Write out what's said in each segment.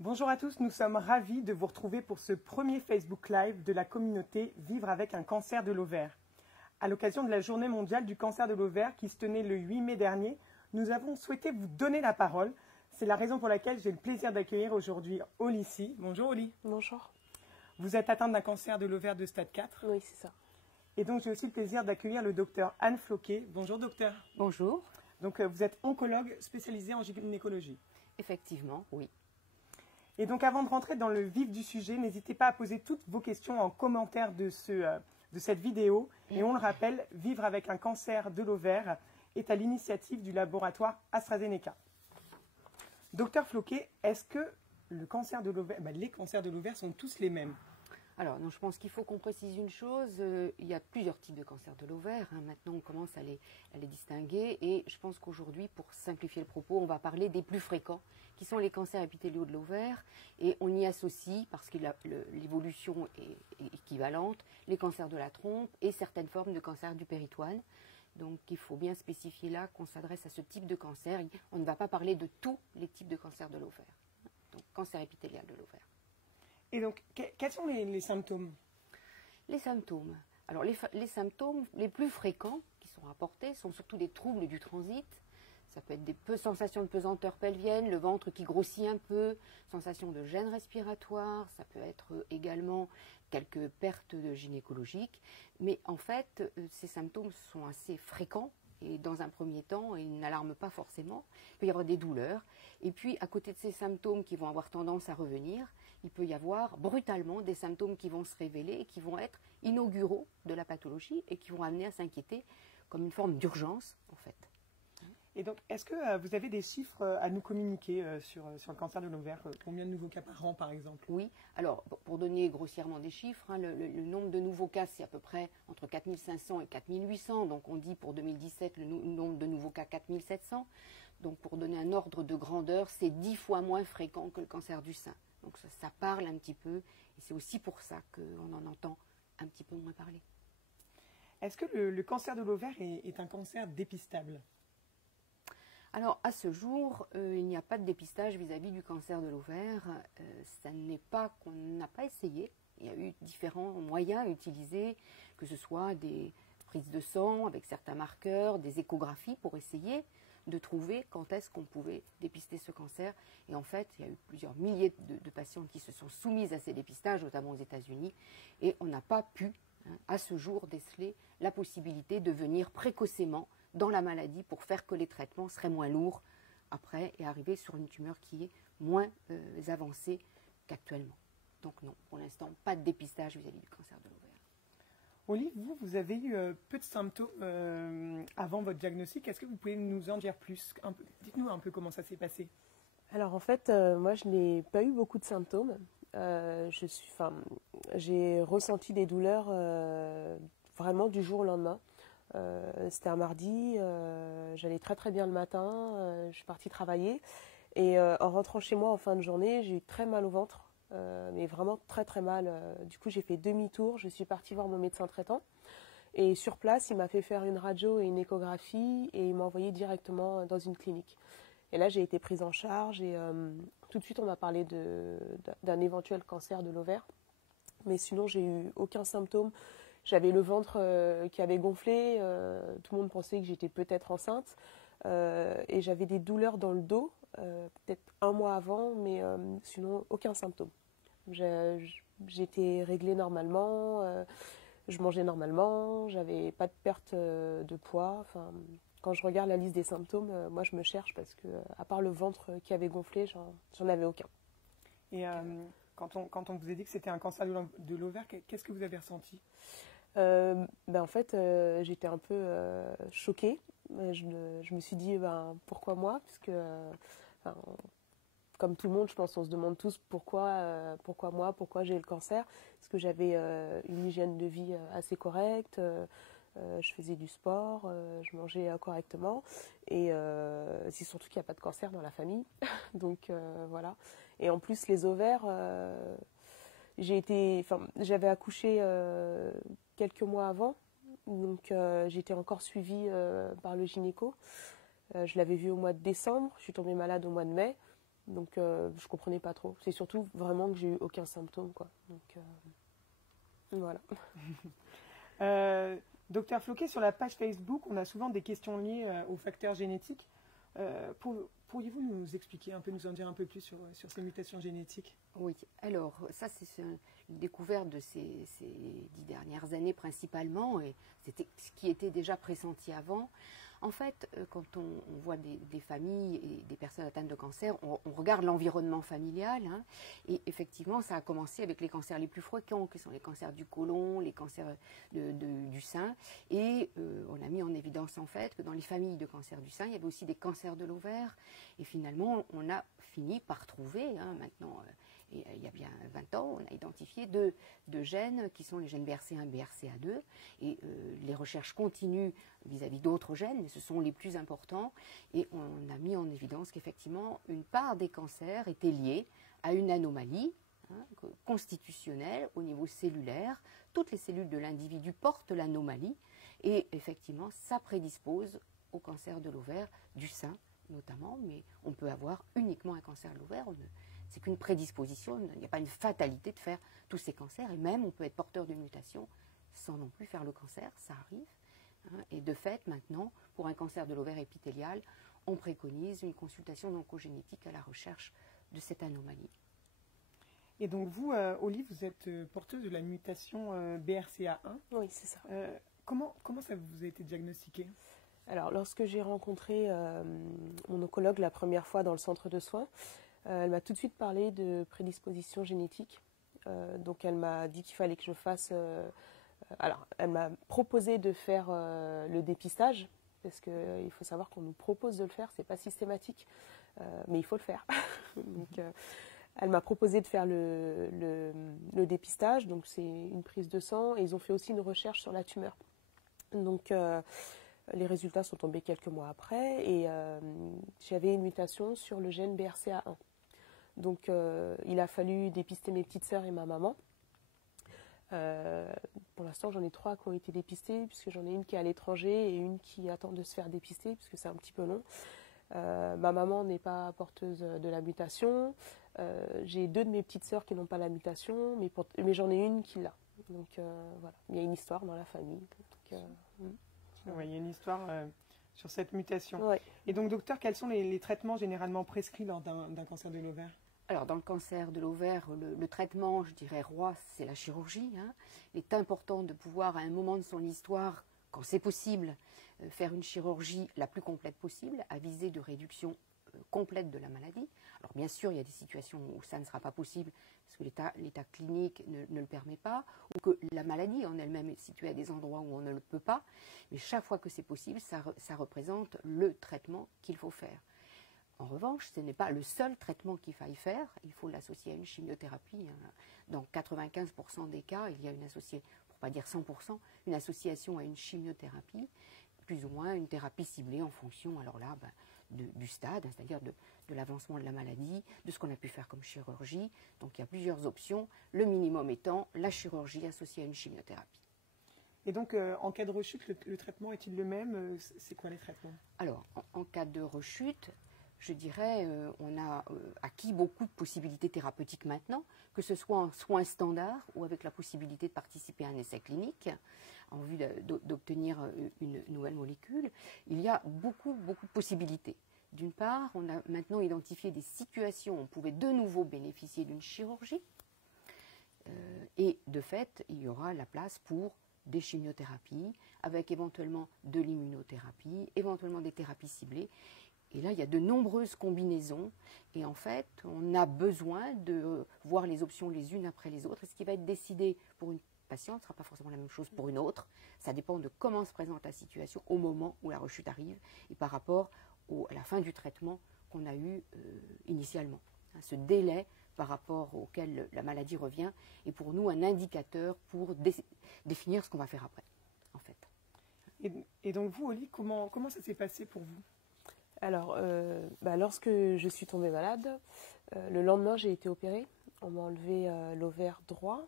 Bonjour à tous, nous sommes ravis de vous retrouver pour ce premier Facebook Live de la communauté Vivre avec un cancer de l'ovaire. À l'occasion de la journée mondiale du cancer de l'ovaire qui se tenait le 8 mai dernier, nous avons souhaité vous donner la parole. C'est la raison pour laquelle j'ai le plaisir d'accueillir aujourd'hui Oli ici. Bonjour Oli. Bonjour. Vous êtes atteinte d'un cancer de l'ovaire de stade 4. Oui, c'est ça. Et donc j'ai aussi le plaisir d'accueillir le docteur Anne Floquet. Bonjour docteur. Bonjour. Donc vous êtes oncologue spécialisé en gynécologie. Effectivement, oui. Et donc avant de rentrer dans le vif du sujet, n'hésitez pas à poser toutes vos questions en commentaire de cette vidéo. Et on le rappelle, Vivre avec un cancer de l'ovaire est à l'initiative du laboratoire AstraZeneca. Docteur Floquet, est-ce que le cancer de l'ovaire, les cancers de l'ovaire sont tous les mêmes? Alors, non, je pense qu'il faut qu'on précise une chose. Il y a plusieurs types de cancers de l'ovaire. Maintenant, on commence à les distinguer. Et je pense qu'aujourd'hui, pour simplifier le propos, on va parler des plus fréquents, qui sont les cancers épithéliaux de l'ovaire. Et on y associe, parce que l'évolution est équivalente, les cancers de la trompe et certaines formes de cancer du péritoine. Donc, il faut bien spécifier là qu'on s'adresse à ce type de cancer. On ne va pas parler de tous les types de cancers de l'ovaire. Donc, cancer épithélial de l'ovaire. Et donc, quels sont les symptômes? Les symptômes. Alors, les symptômes les plus fréquents qui sont rapportés sont surtout des troubles du transit. Ça peut être des sensations de pesanteur pelvienne, le ventre qui grossit un peu, sensation de gêne respiratoire. Ça peut être également quelques pertes gynécologiques. Mais en fait, ces symptômes sont assez fréquents. Et dans un premier temps, ils n'alarment pas forcément. Il peut y avoir des douleurs. Et puis, à côté de ces symptômes qui vont avoir tendance à revenir, il peut y avoir brutalement des symptômes qui vont se révéler et qui vont être inauguraux de la pathologie et qui vont amener à s'inquiéter comme une forme d'urgence, en fait. Et donc, est-ce que vous avez des chiffres à nous communiquer sur le cancer de l'ovaire? Combien de nouveaux cas par an, par exemple? Oui. Alors, pour donner grossièrement des chiffres, le nombre de nouveaux cas, c'est à peu près entre 4500 et 4800. Donc, on dit pour 2017 le nombre de nouveaux cas 4700. Donc, pour donner un ordre de grandeur, c'est 10 fois moins fréquent que le cancer du sein. Donc, ça parle un petit peu. Et c'est aussi pour ça qu'on en entend un petit peu moins parler. Est-ce que le cancer de l'ovaire est un cancer dépistable? Alors, à ce jour, il n'y a pas de dépistage vis-à-vis du cancer de l'ovaire. Ça n'est pas qu'on n'a pas essayé. Il y a eu différents moyens utilisés, que ce soit des prises de sang avec certains marqueurs, des échographies pour essayer de trouver quand est-ce qu'on pouvait dépister ce cancer. Et en fait, il y a eu plusieurs milliers de patients qui se sont soumis à ces dépistages, notamment aux États-Unis, et on n'a pas pu, à ce jour, déceler la possibilité de venir précocement dans la maladie pour faire que les traitements seraient moins lourds après et arriver sur une tumeur qui est moins avancée qu'actuellement. Donc non, pour l'instant, pas de dépistage vis-à-vis du cancer de l'ovaire. Oli, vous avez eu peu de symptômes avant votre diagnostic. Est-ce que vous pouvez nous en dire plus? Dites-nous un peu comment ça s'est passé. Alors en fait, moi je n'ai pas eu beaucoup de symptômes. J'ai ressenti des douleurs vraiment du jour au lendemain. C'était un mardi, j'allais très très bien le matin, je suis partie travailler et en rentrant chez moi en fin de journée, j'ai eu très mal au ventre, mais vraiment très très mal. Du coup, j'ai fait demi-tour, je suis partie voir mon médecin traitant et sur place, il m'a fait faire une radio et une échographie et il m'a envoyé directement dans une clinique. Et là, j'ai été prise en charge et tout de suite, on m'a parlé d'un éventuel cancer de l'ovaire, mais sinon, j'ai eu aucun symptôme. J'avais le ventre qui avait gonflé, tout le monde pensait que j'étais peut-être enceinte et j'avais des douleurs dans le dos, peut-être un mois avant, mais sinon aucun symptôme. J'étais réglée normalement, je mangeais normalement, j'avais pas de perte de poids. Enfin, quand je regarde la liste des symptômes, moi je me cherche parce que à part le ventre qui avait gonflé, j'en avais aucun. Et quand on vous a dit que c'était un cancer de l'ovaire, qu'est-ce que vous avez ressenti? En fait, j'étais un peu choquée. Je me suis dit, pourquoi moi? Puisque, comme tout le monde, je pense qu'on se demande tous pourquoi moi, pourquoi j'ai le cancer. Parce que j'avais une hygiène de vie assez correcte, je faisais du sport, je mangeais correctement. Et c'est surtout qu'il n'y a pas de cancer dans la famille. Donc voilà. Et en plus, les ovaires... j'avais accouché quelques mois avant, donc j'étais encore suivie par le gynéco. Je l'avais vu au mois de décembre, je suis tombée malade au mois de mai, Donc je comprenais pas trop. C'est surtout vraiment que j'ai eu aucun symptôme, quoi. Donc voilà. Docteur Floquet, sur la page Facebook, on a souvent des questions liées aux facteurs génétiques. Pourriez-vous nous expliquer un peu, nous en dire un peu plus sur ces mutations génétiques? Oui, alors ça c'est une découverte de ces 10 dernières années principalement, et c'était ce qui était déjà pressenti avant. En fait, quand on voit des familles et des personnes atteintes de cancer, on regarde l'environnement familial, hein, et effectivement ça a commencé avec les cancers les plus fréquents, qui sont les cancers du côlon, les cancers du sein, et on a mis en évidence en fait que dans les familles de cancers du sein, il y avait aussi des cancers de l'ovaire, et finalement on a fini par trouver, hein, maintenant, et il y a bien 20 ans, on a identifié deux gènes qui sont les gènes BRCA1 et BRCA2, et les recherches continuent vis-à-vis d'autres gènes, mais ce sont les plus importants, et on a mis en évidence qu'effectivement une part des cancers était liée à une anomalie, hein, constitutionnelle au niveau cellulaire. Toutes les cellules de l'individu portent l'anomalie, et effectivement ça prédispose au cancer de l'ovaire, du sein notamment, mais on peut avoir uniquement un cancer de l'ovaire. C'est qu'une prédisposition, il n'y a pas une fatalité de faire tous ces cancers, et même on peut être porteur d'une mutation sans non plus faire le cancer, ça arrive. Hein, et de fait, maintenant, pour un cancer de l'ovaire épithélial, on préconise une consultation d'oncogénétique à la recherche de cette anomalie. Et donc vous, Oli, vous êtes porteuse de la mutation BRCA1. Oui, c'est ça. Comment ça vous a été diagnostiqué? Alors, lorsque j'ai rencontré mon oncologue la première fois dans le centre de soins, elle m'a tout de suite parlé de prédisposition génétique. Donc elle m'a dit qu'il fallait que je fasse... alors, elle m'a proposé de faire le dépistage, parce qu'il faut savoir qu'on nous propose de le faire, c'est pas systématique, mais il faut le faire. Donc, elle m'a proposé de faire le dépistage, donc c'est une prise de sang, et ils ont fait aussi une recherche sur la tumeur. Donc les résultats sont tombés quelques mois après, et j'avais une mutation sur le gène BRCA1. Donc il a fallu dépister mes petites sœurs et ma maman. Pour l'instant, j'en ai 3 qui ont été dépistées, puisque j'en ai une qui est à l'étranger et une qui attend de se faire dépister, puisque c'est un petit peu long. Ma maman n'est pas porteuse de la mutation. J'ai 2 de mes petites sœurs qui n'ont pas la mutation, mais j'en ai une qui l'a. Donc voilà, il y a une histoire dans la famille. Donc, oui, il y a une histoire sur cette mutation. ouais. Et donc, docteur, quels sont les traitements généralement prescrits lors d'un cancer de l'ovaire? Alors, dans le cancer de l'ovaire, le traitement, je dirais, roi, c'est la chirurgie, hein. Il est important de pouvoir, à un moment de son histoire, quand c'est possible, faire une chirurgie la plus complète possible, à visée de réduction complète de la maladie. Alors, bien sûr, il y a des situations où ça ne sera pas possible, parce que l'état clinique ne le permet pas, ou que la maladie en elle-même est située à des endroits où on ne le peut pas. Mais chaque fois que c'est possible, ça représente le traitement qu'il faut faire. En revanche, ce n'est pas le seul traitement qu'il faille faire, il faut l'associer à une chimiothérapie. Dans 95% des cas, il y a une association, pour ne pas dire 100%, une association à une chimiothérapie, plus ou moins une thérapie ciblée en fonction, alors là, du stade, c'est-à-dire de l'avancement de la maladie, de ce qu'on a pu faire comme chirurgie. Donc il y a plusieurs options, le minimum étant la chirurgie associée à une chimiothérapie. Et donc, en cas de rechute, le traitement est-il le même? C'est quoi les traitements? Alors, en cas de rechute, je dirais, on a acquis beaucoup de possibilités thérapeutiques maintenant, que ce soit en soins standards ou avec la possibilité de participer à un essai clinique en vue d'obtenir une nouvelle molécule. Il y a beaucoup de possibilités. D'une part, on a maintenant identifié des situations où on pouvait de nouveau bénéficier d'une chirurgie. Et de fait, il y aura la place pour des chimiothérapies, avec éventuellement de l'immunothérapie, éventuellement des thérapies ciblées. Et là, il y a de nombreuses combinaisons. Et en fait, on a besoin de voir les options les unes après les autres. Et ce qui va être décidé pour une patiente ne sera pas forcément la même chose pour une autre. Ça dépend de comment se présente la situation au moment où la rechute arrive et par rapport à la fin du traitement qu'on a eu initialement. Ce délai par rapport auquel la maladie revient est pour nous un indicateur pour définir ce qu'on va faire après, en fait. Et donc vous, Oli, comment ça s'est passé pour vous? Alors, lorsque je suis tombée malade, le lendemain, j'ai été opérée. On m'a enlevé l'ovaire droit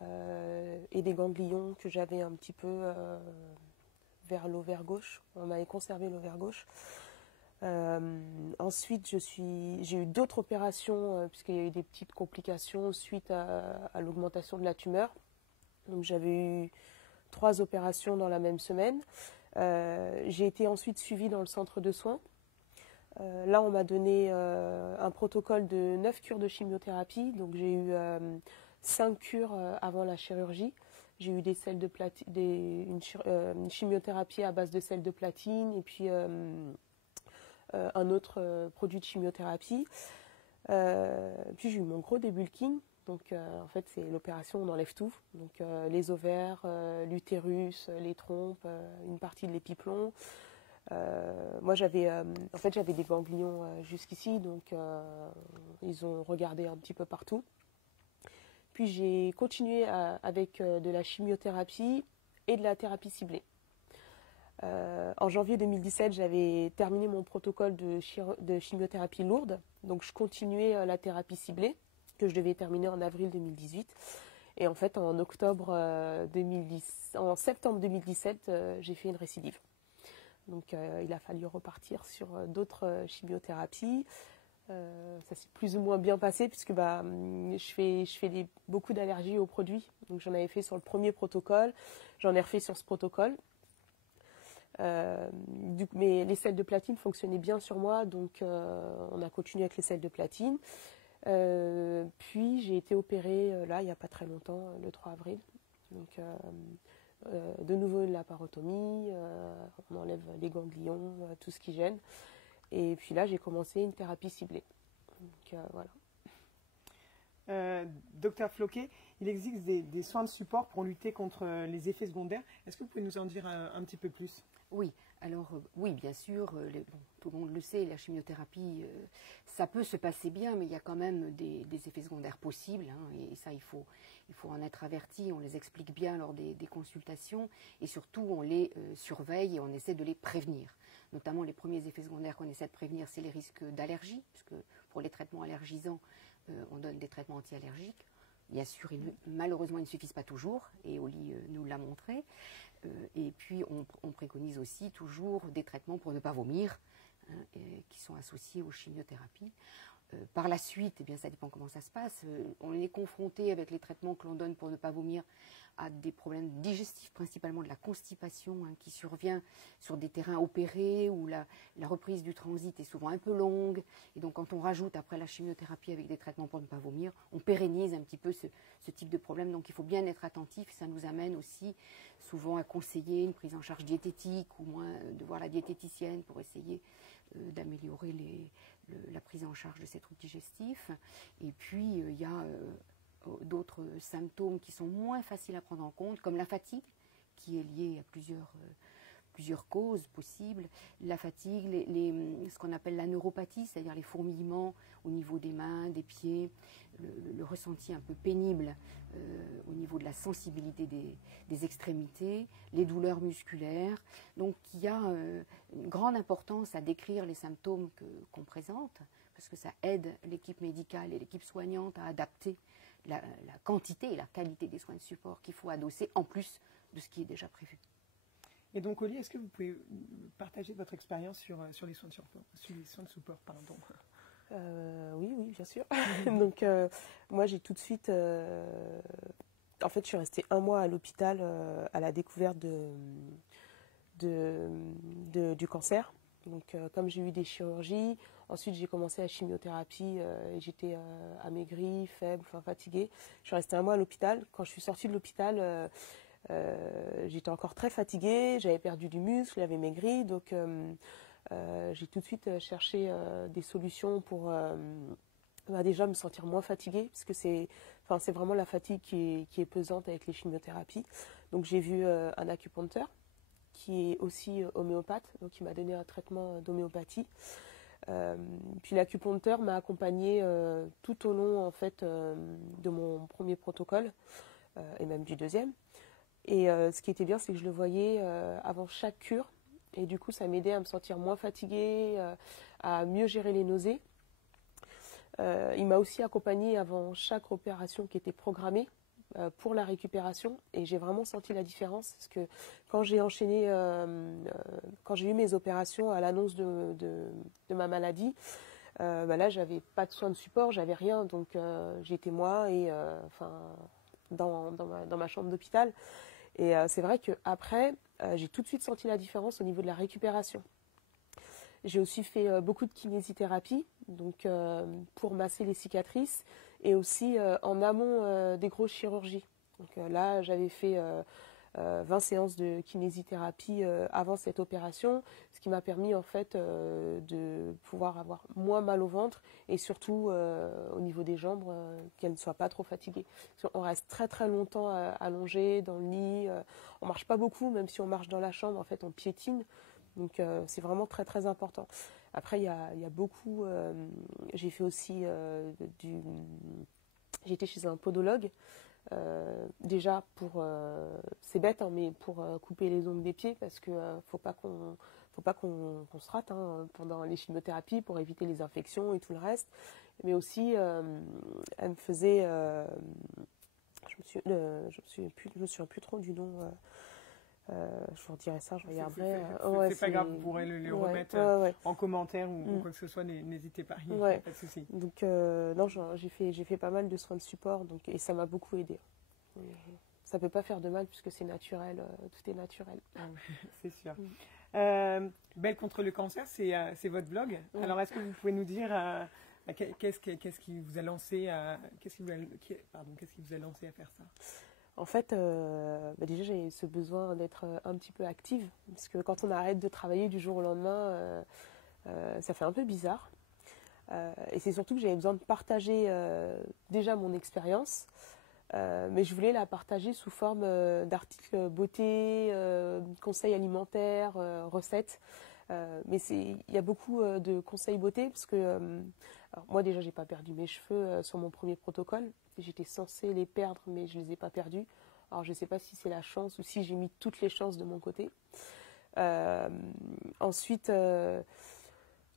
et des ganglions que j'avais un petit peu vers l'ovaire gauche. On m'avait conservé l'ovaire gauche. Ensuite, j'ai eu d'autres opérations puisqu'il y a eu des petites complications suite à l'augmentation de la tumeur. Donc j'avais eu 3 opérations dans la même semaine. J'ai été ensuite suivie dans le centre de soins. Là, on m'a donné un protocole de 9 cures de chimiothérapie. Donc j'ai eu 5 cures avant la chirurgie. J'ai eu des sels de une chimiothérapie à base de sels de platine et puis un autre produit de chimiothérapie. Puis j'ai eu mon gros débulking. Donc en fait c'est l'opération, on enlève tout. Donc les ovaires, l'utérus, les trompes, une partie de l'épiplomb. Moi j'avais des ganglions jusqu'ici, donc ils ont regardé un petit peu partout. Puis j'ai continué avec de la chimiothérapie et de la thérapie ciblée. En janvier 2017, j'avais terminé mon protocole de chimiothérapie lourde, donc je continuais la thérapie ciblée que je devais terminer en avril 2018. Et en fait, en septembre 2017, j'ai fait une récidive. Donc il a fallu repartir sur d'autres chimiothérapies. Ça s'est plus ou moins bien passé puisque je fais beaucoup d'allergies aux produits. Donc j'en avais fait sur le premier protocole, j'en ai refait sur ce protocole. Mais les sels de platine fonctionnaient bien sur moi, donc on a continué avec les sels de platine. Puis j'ai été opérée là il n'y a pas très longtemps, le 3 avril. Donc de nouveau une laparotomie, on enlève les ganglions, tout ce qui gêne. Et puis là j'ai commencé une thérapie ciblée. Donc voilà. Docteur Floquet, il existe des soins de support pour lutter contre les effets secondaires. Est-ce que vous pouvez nous en dire un petit peu plus? Oui, alors oui, bien sûr, tout le monde le sait, la chimiothérapie, ça peut se passer bien, mais il y a quand même des effets secondaires possibles, hein, et ça, il faut en être averti, on les explique bien lors des consultations, et surtout, on les surveille et on essaie de les prévenir. Notamment, les premiers effets secondaires qu'on essaie de prévenir, c'est les risques d'allergie, puisque pour les traitements allergisants, on donne des traitements anti-allergiques. Bien sûr, malheureusement, ils ne suffisent pas toujours, et Oli nous l'a montré. Et puis, on préconise aussi toujours des traitements pour ne pas vomir, hein, qui sont associés aux chimiothérapies. Par la suite, eh bien, ça dépend comment ça se passe. On est confronté avec les traitements que l'on donne pour ne pas vomir à des problèmes digestifs, principalement de la constipation, hein, qui survient sur des terrains opérés où la reprise du transit est souvent un peu longue. Et donc, quand on rajoute après la chimiothérapie avec des traitements pour ne pas vomir, on pérennise un petit peu ce type de problème. Donc, il faut bien être attentif. Ça nous amène aussi souvent à conseiller une prise en charge diététique ou moins de voir la diététicienne pour essayer d'améliorer la prise en charge de ces troubles digestifs. Et puis, il y a d'autres symptômes qui sont moins faciles à prendre en compte, comme la fatigue, qui est liée à plusieurs causes possibles. La fatigue, ce qu'on appelle la neuropathie, c'est-à-dire les fourmillements au niveau des mains, des pieds, le ressenti un peu pénible au niveau de la sensibilité des extrémités, les douleurs musculaires. Donc il y a une grande importance à décrire les symptômes qu'on présente, parce que ça aide l'équipe médicale et l'équipe soignante à adapter la quantité et la qualité des soins de support qu'il faut adosser en plus de ce qui est déjà prévu. Et donc, Oli, est-ce que vous pouvez partager votre expérience sur les soins de support, pardon. Oui, bien sûr. Donc, moi, j'ai tout de suite... en fait, je suis restée 1 mois à l'hôpital à la découverte du cancer. Donc, comme j'ai eu des chirurgies, ensuite j'ai commencé la chimiothérapie et j'étais amaigrie, faible, fatiguée. Je suis restée 1 mois à l'hôpital. Quand je suis sortie de l'hôpital, j'étais encore très fatiguée, j'avais perdu du muscle, j'avais maigri. Donc, j'ai tout de suite cherché des solutions pour déjà me sentir moins fatiguée, parce que c'est vraiment la fatigue qui est pesante avec les chimiothérapies. Donc, j'ai vu un acupuncteur qui est aussi homéopathe, donc il m'a donné un traitement d'homéopathie. Puis l'acupuncteur m'a accompagnée tout au long en fait de mon premier protocole et même du deuxième. Et ce qui était bien, c'est que je le voyais avant chaque cure, et du coup ça m'aidait à me sentir moins fatiguée, à mieux gérer les nausées. Il m'a aussi accompagnée avant chaque opération qui était programmée. pour la récupération et j'ai vraiment senti la différence parce que quand j'ai enchaîné, quand j'ai eu mes opérations à l'annonce de ma maladie, là j'avais pas de soins de support, j'avais rien, donc j'étais moi et dans ma chambre d'hôpital et c'est vrai qu'après j'ai tout de suite senti la différence au niveau de la récupération. J'ai aussi fait beaucoup de kinésithérapie, donc pour masser les cicatrices et aussi en amont des grosses chirurgies. Donc là, j'avais fait 20 séances de kinésithérapie avant cette opération, ce qui m'a permis en fait de pouvoir avoir moins mal au ventre et surtout au niveau des jambes, qu'elles ne soient pas trop fatiguées. On reste très très longtemps allongé dans le lit, on marche pas beaucoup, même si on marche dans la chambre, en fait on piétine. Donc c'est vraiment très très important. Après il y a beaucoup, j'ai fait aussi j'étais chez un podologue, déjà pour, c'est bête hein, mais pour couper les ongles des pieds parce que faut pas qu'on se rate hein, pendant les chimiothérapies pour éviter les infections et tout le reste. Mais aussi elle me faisait, je me souviens plus trop du nom. Je vous redirai ça, je regarderai. C'est pas grave, vous pourrez le remettre en commentaire ou quoi que ce soit, n'hésitez pas, il n'y a pas de souci. Donc, non, j'ai fait pas mal de soins de support et ça m'a beaucoup aidé. Ça ne peut pas faire de mal puisque c'est naturel, tout est naturel. C'est sûr. Belle contre le cancer, c'est votre blog. Alors, est-ce que vous pouvez nous dire qu'est-ce qui vous a lancé à faire ça? En fait, déjà j'ai ce besoin d'être un petit peu active, parce que quand on arrête de travailler du jour au lendemain, ça fait un peu bizarre. Et c'est surtout que j'avais besoin de partager déjà mon expérience, mais je voulais la partager sous forme d'articles beauté, conseils alimentaires, recettes. Mais il y a beaucoup de conseils beauté, parce que alors moi déjà j'ai pas perdu mes cheveux sur mon premier protocole. J'étais censée les perdre, mais je les ai pas perdus. Alors je sais pas si c'est la chance ou si j'ai mis toutes les chances de mon côté. Ensuite,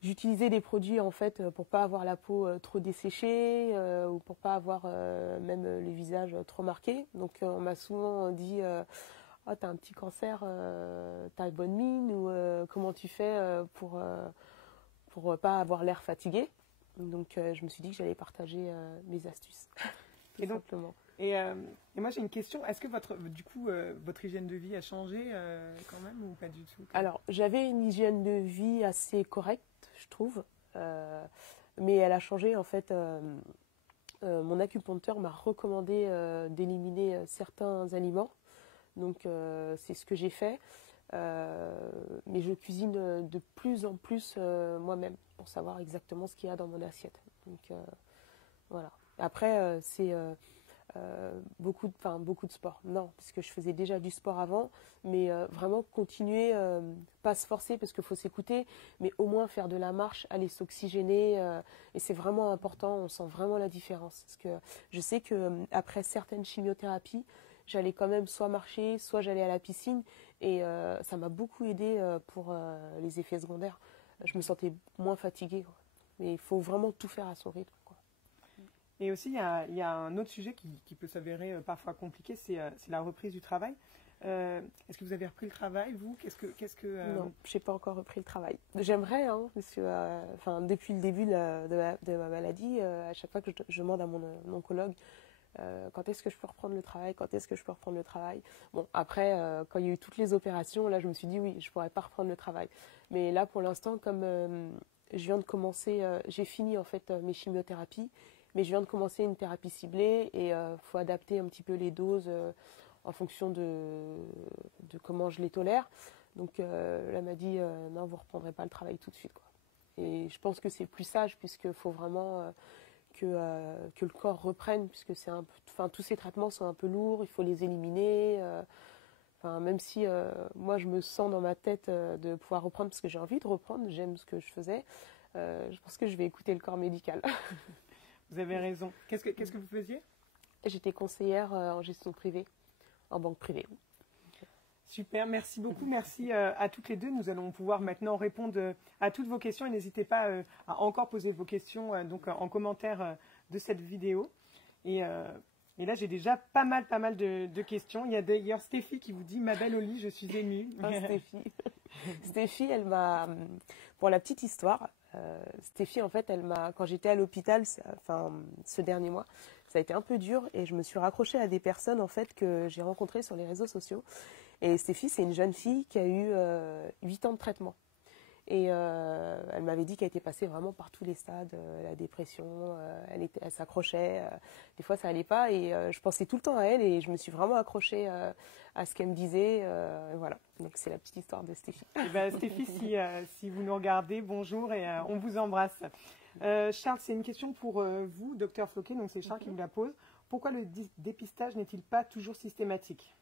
j'utilisais des produits en fait pour pas avoir la peau trop desséchée ou pour pas avoir même le visage trop marqué. Donc on m'a souvent dit oh, t'as un petit cancer, t'as bonne mine ou comment tu fais pour pas avoir l'air fatigué. Donc je me suis dit que j'allais partager mes astuces. Et moi j'ai une question, est-ce que votre hygiène de vie a changé quand même ou pas du tout? Alors j'avais une hygiène de vie assez correcte, je trouve, mais elle a changé en fait. Mon acupuncteur m'a recommandé d'éliminer certains aliments, donc c'est ce que j'ai fait. Mais je cuisine de plus en plus moi-même pour savoir exactement ce qu'il y a dans mon assiette. Donc voilà. Après c'est beaucoup de sport. Non, parce que je faisais déjà du sport avant, mais vraiment continuer, pas se forcer parce qu'il faut s'écouter, mais au moins faire de la marche, aller s'oxygéner, et c'est vraiment important, on sent vraiment la différence. Parce que je sais que après certaines chimiothérapies, j'allais quand même soit marcher, soit j'allais à la piscine, et ça m'a beaucoup aidé pour les effets secondaires. Je me sentais moins fatiguée, quoi. Mais il faut vraiment tout faire à son rythme, quoi. Et aussi, il y a un autre sujet qui peut s'avérer parfois compliqué, c'est la reprise du travail. Est-ce que vous avez repris le travail, vous? Non, je n'ai pas encore repris le travail. J'aimerais, hein, parce que depuis le début de ma maladie, à chaque fois que je demande à mon oncologue quand est-ce que je peux reprendre le travail, quand est-ce que je peux reprendre le travail. Bon, après, quand il y a eu toutes les opérations, là, je me suis dit oui, je ne pourrais pas reprendre le travail. Mais là, pour l'instant, comme je viens de commencer, j'ai fini en fait mes chimiothérapies, mais je viens de commencer une thérapie ciblée et faut adapter un petit peu les doses en fonction de comment je les tolère. Donc là, elle m'a dit non, vous ne reprendrez pas le travail tout de suite, quoi. Et je pense que c'est plus sage puisqu'il faut vraiment que le corps reprenne, puisque tous ces traitements sont un peu lourds, il faut les éliminer. Même si moi je me sens dans ma tête de pouvoir reprendre parce que j'ai envie de reprendre, j'aime ce que je faisais, je pense que je vais écouter le corps médical. Vous avez raison. Qu'est-ce que vous faisiez? J'étais conseillère en gestion privée, en banque privée. Super, merci beaucoup, merci à toutes les deux. Nous allons pouvoir maintenant répondre à toutes vos questions et n'hésitez pas à encore poser vos questions donc en commentaire de cette vidéo. Et Et là, j'ai déjà pas mal de questions. Il y a d'ailleurs Stéphie qui vous dit « Ma belle Oli, je suis émue ». Stéphie. Stéphie, elle m'a... Pour la petite histoire, Stéphie, en fait, quand j'étais à l'hôpital, enfin, ce dernier mois, ça a été un peu dur et je me suis raccrochée à des personnes, en fait, que j'ai rencontrées sur les réseaux sociaux. Et Stéphie, c'est une jeune fille qui a eu 8 ans de traitement. Et elle m'avait dit qu'elle était passée vraiment par tous les stades, la dépression, elle s'accrochait, des fois ça allait pas et je pensais tout le temps à elle et je me suis vraiment accrochée à ce qu'elle me disait. Voilà, donc c'est la petite histoire de Stéphie. Eh ben, Stéphie, si vous nous regardez, bonjour et on vous embrasse. Charles, c'est une question pour vous, docteur Floquet, donc c'est Charles qui vous la pose. Pourquoi le dépistage n'est-il pas toujours systématique ?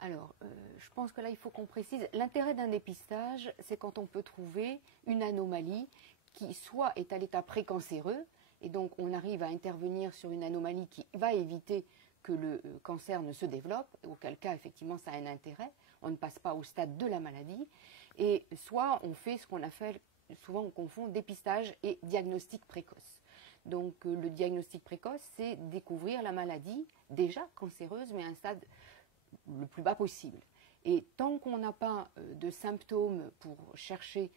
Alors, je pense que là, il faut qu'on précise. L'intérêt d'un dépistage, c'est quand on peut trouver une anomalie qui soit est à l'état précancéreux, et donc on arrive à intervenir sur une anomalie qui va éviter que le cancer ne se développe, auquel cas, effectivement, ça a un intérêt. On ne passe pas au stade de la maladie. Et soit on fait ce qu'on appelle, souvent on confond dépistage et diagnostic précoce. Donc, le diagnostic précoce, c'est découvrir la maladie déjà cancéreuse, mais à un stade le plus bas possible. Et tant qu'on n'a pas de symptômes pour chercher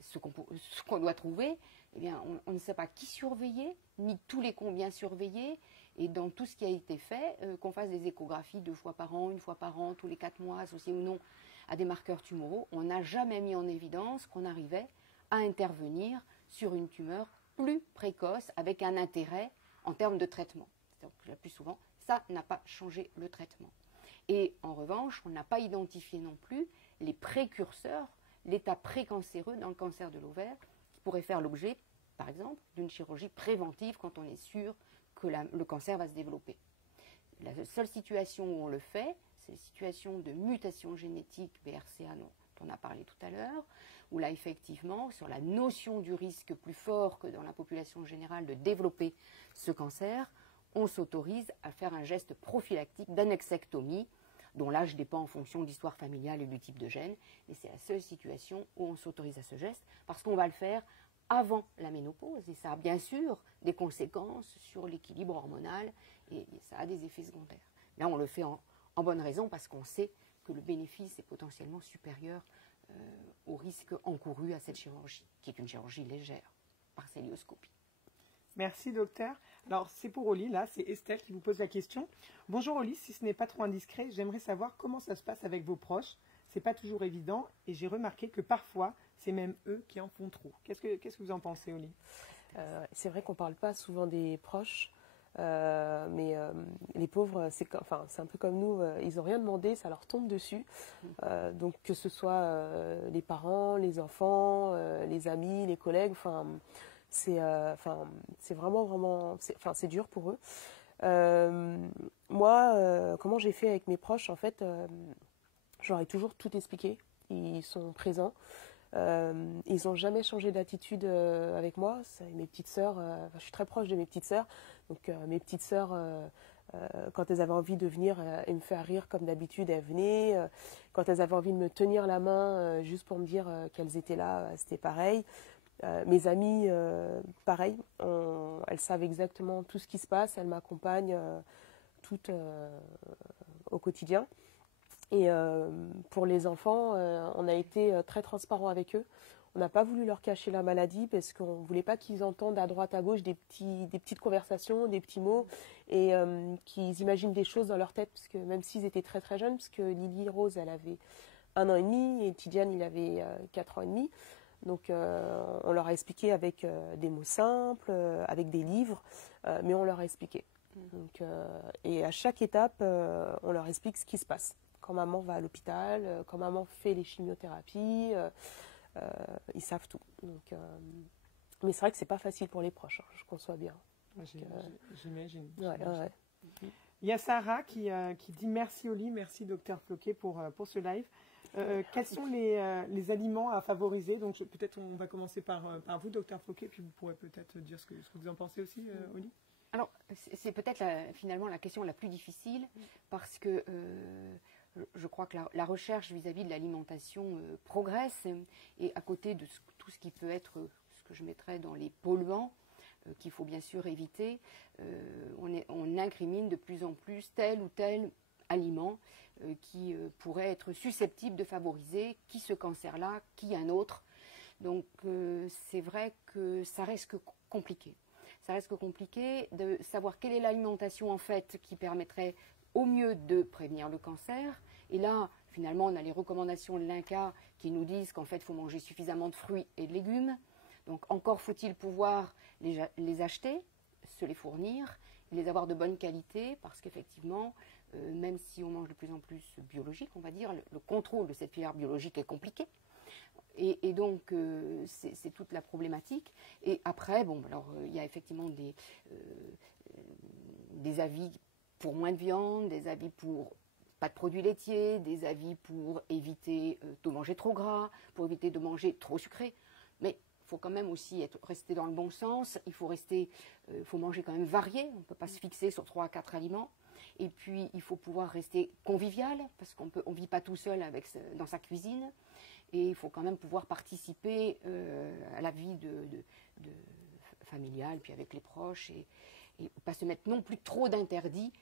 ce qu'on doit trouver, eh bien, on ne sait pas qui surveiller, ni tous les combien surveiller. Et dans tout ce qui a été fait, qu'on fasse des échographies 2 fois par an, 1 fois par an, tous les 4 mois, associés ou non à des marqueurs tumoraux, on n'a jamais mis en évidence qu'on arrivait à intervenir sur une tumeur plus précoce avec un intérêt en termes de traitement. C'est-à-dire que le plus souvent, ça n'a pas changé le traitement. Et en revanche, on n'a pas identifié non plus les précurseurs, l'état précancéreux dans le cancer de l'ovaire, qui pourrait faire l'objet, par exemple, d'une chirurgie préventive quand on est sûr que le cancer va se développer. La seule situation où on le fait, c'est les situations de mutation génétique BRCA dont on a parlé tout à l'heure, où là, effectivement, sur la notion du risque plus fort que dans la population générale de développer ce cancer, on s'autorise à faire un geste prophylactique d'annexectomie, dont l'âge dépend en fonction de l'histoire familiale et du type de gène. Et c'est la seule situation où on s'autorise à ce geste, parce qu'on va le faire avant la ménopause. Et ça a bien sûr des conséquences sur l'équilibre hormonal, et ça a des effets secondaires. Là, on le fait en bonne raison, parce qu'on sait que le bénéfice est potentiellement supérieur au risque encouru à cette chirurgie, qui est une chirurgie légère, par célioscopie. Merci, docteur. Alors, c'est pour Oli, là, c'est Estelle qui vous pose la question. Bonjour Oli, si ce n'est pas trop indiscret, j'aimerais savoir comment ça se passe avec vos proches. C'est pas toujours évident et j'ai remarqué que parfois, c'est même eux qui en font trop. Qu'est-ce que vous en pensez, Oli ? C'est vrai qu'on ne parle pas souvent des proches, mais les pauvres, c'est un peu comme nous, ils n'ont rien demandé, ça leur tombe dessus. Donc que ce soit les parents, les enfants, les amis, les collègues, c'est vraiment, c'est dur pour eux. Moi, comment j'ai fait avec mes proches, en fait, je leur ai toujours tout expliqué. Ils sont présents. Ils n'ont jamais changé d'attitude avec moi. Mes petites sœurs, je suis très proche de mes petites sœurs. Donc mes petites sœurs, quand elles avaient envie de venir et me faire rire comme d'habitude, elles venaient. Quand elles avaient envie de me tenir la main juste pour me dire qu'elles étaient là, c'était pareil. Mes amies, pareil, elles savent exactement tout ce qui se passe, elles m'accompagnent toutes au quotidien. Et pour les enfants, on a été très transparent avec eux. On n'a pas voulu leur cacher la maladie parce qu'on ne voulait pas qu'ils entendent à droite, à gauche des petites conversations, des petits mots et qu'ils imaginent des choses dans leur tête, parce que même s'ils étaient très très jeunes, parce que Lily Rose, elle avait 1 an et demi et Tidiane, il avait 4 ans et demi. Donc on leur a expliqué avec des mots simples, avec des livres, mais on leur a expliqué. Donc, et à chaque étape, on leur explique ce qui se passe. Quand maman va à l'hôpital, quand maman fait les chimiothérapies, ils savent tout. Donc, mais c'est vrai que c'est pas facile pour les proches, hein, je conçois bien. J'imagine. Ouais. Il y a Sarah qui dit merci Oli, merci docteur Floquet pour ce live. Quels sont les aliments à favoriser? Donc peut-être on va commencer par vous, docteur Floquet, puis vous pourrez peut-être dire ce que vous en pensez aussi, Oli. Alors, c'est peut-être finalement la question la plus difficile, parce que je crois que la recherche vis-à-vis de l'alimentation progresse, et à côté de tout ce qui peut être, ce que je mettrais dans les polluants, qu'il faut bien sûr éviter, on incrimine de plus en plus tel ou tel aliment qui pourrait être susceptible de favoriser qui ce cancer-là, qui un autre. Donc c'est vrai que ça reste compliqué. Ça reste compliqué de savoir quelle est l'alimentation en fait qui permettrait au mieux de prévenir le cancer. Et là, finalement, on a les recommandations de l'INCa qui nous disent qu'en fait, il faut manger suffisamment de fruits et de légumes. Donc encore faut-il pouvoir les acheter, se les fournir, les avoir de bonne qualité, parce qu'effectivement, même si on mange de plus en plus biologique, on va dire, le contrôle de cette filière biologique est compliqué. Et donc, c'est toute la problématique. Et après, bon, alors, il y a effectivement des avis pour moins de viande, des avis pour pas de produits laitiers, des avis pour éviter de manger trop gras, pour éviter de manger trop sucré. Mais il faut quand même aussi rester dans le bon sens. Il faut manger quand même varié. On ne peut pas se fixer sur 3 à 4 aliments. Et puis, il faut pouvoir rester convivial, parce qu'on ne vit pas tout seul dans sa cuisine. Et il faut quand même pouvoir participer à la vie familiale, puis avec les proches, et pas se mettre non plus trop d'interdits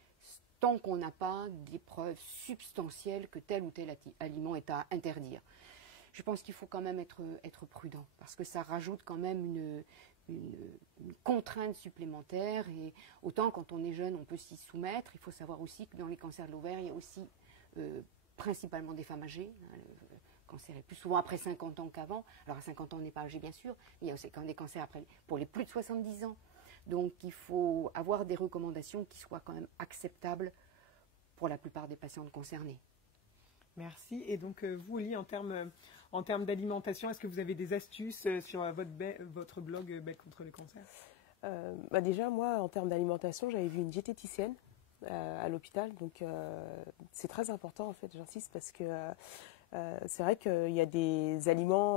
tant qu'on n'a pas des preuves substantielles que tel ou tel aliment est à interdire. Je pense qu'il faut quand même être prudent, parce que ça rajoute quand même une contrainte supplémentaire. Et autant quand on est jeune, on peut s'y soumettre. Il faut savoir aussi que dans les cancers de l'ovaire, il y a aussi principalement des femmes âgées. Le cancer est plus souvent après 50 ans qu'avant. Alors à 50 ans, on n'est pas âgé, bien sûr, mais il y a aussi quand même des cancers pour les plus de 70 ans. Donc il faut avoir des recommandations qui soient quand même acceptables pour la plupart des patientes concernées. Merci. Et donc vous, Oli, en termes d'alimentation, est-ce que vous avez des astuces sur votre blog Bec contre le cancer? Déjà, moi, en termes d'alimentation, j'avais vu une diététicienne à l'hôpital. Donc c'est très important, en fait, j'insiste, parce que c'est vrai qu'il y a des aliments,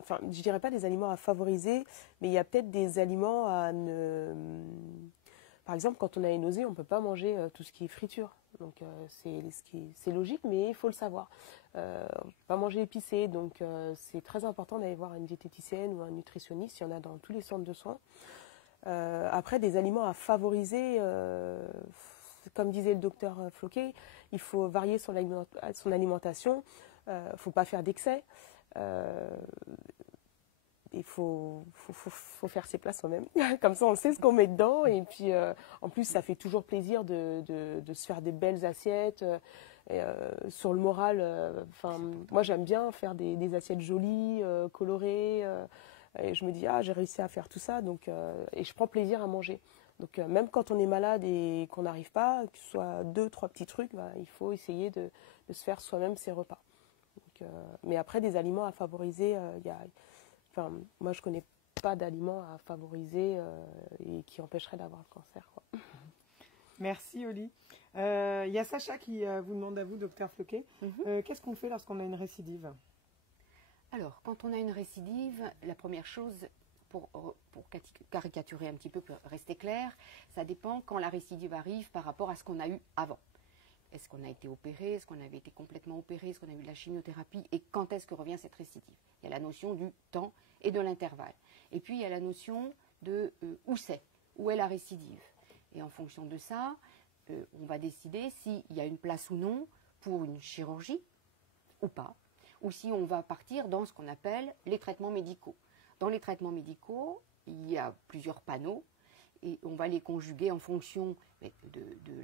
enfin, je dirais pas des aliments à favoriser, mais il y a peut-être des aliments à ne... Par exemple, quand on a une nausée, on ne peut pas manger tout ce qui est friture. Donc c'est logique, mais il faut le savoir. On ne peut pas manger épicé, donc c'est très important d'aller voir une diététicienne ou un nutritionniste, il y en a dans tous les centres de soins. Après, des aliments à favoriser, comme disait le docteur Floquet, il faut varier son alimentation, il ne faut pas faire d'excès. Il faut faire ses plats soi-même. Comme ça, on sait ce qu'on met dedans. Et puis, en plus, ça fait toujours plaisir de se faire des belles assiettes. Sur le moral, moi, j'aime bien faire des assiettes jolies, colorées. Et je me dis, j'ai réussi à faire tout ça. Donc, et je prends plaisir à manger. Donc, même quand on est malade et qu'on n'arrive pas, que ce soit 2, 3 petits trucs, il faut essayer de se faire soi-même ses repas. Donc, mais après, des aliments à favoriser, moi, je ne connais pas d'aliments à favoriser et qui empêcheraient d'avoir le cancer, quoi. Merci, Oli. Il y a Sacha qui vous demande à vous, docteur Floquet, qu'est-ce qu'on fait lorsqu'on a une récidive? Alors, quand on a une récidive, la première chose, pour caricaturer un petit peu, pour rester clair, ça dépend quand la récidive arrive par rapport à ce qu'on a eu avant. Est-ce qu'on a été opéré? Est-ce qu'on avait été complètement opéré? Est-ce qu'on a eu de la chimiothérapie? Et quand est-ce que revient cette récidive? Il y a la notion du temps et de l'intervalle. Et puis, il y a la notion de où est la récidive. Et en fonction de ça, on va décider s'il y a une place ou non pour une chirurgie ou pas, ou si on va partir dans ce qu'on appelle les traitements médicaux. Dans les traitements médicaux, il y a plusieurs panneaux, et on va les conjuguer en fonction de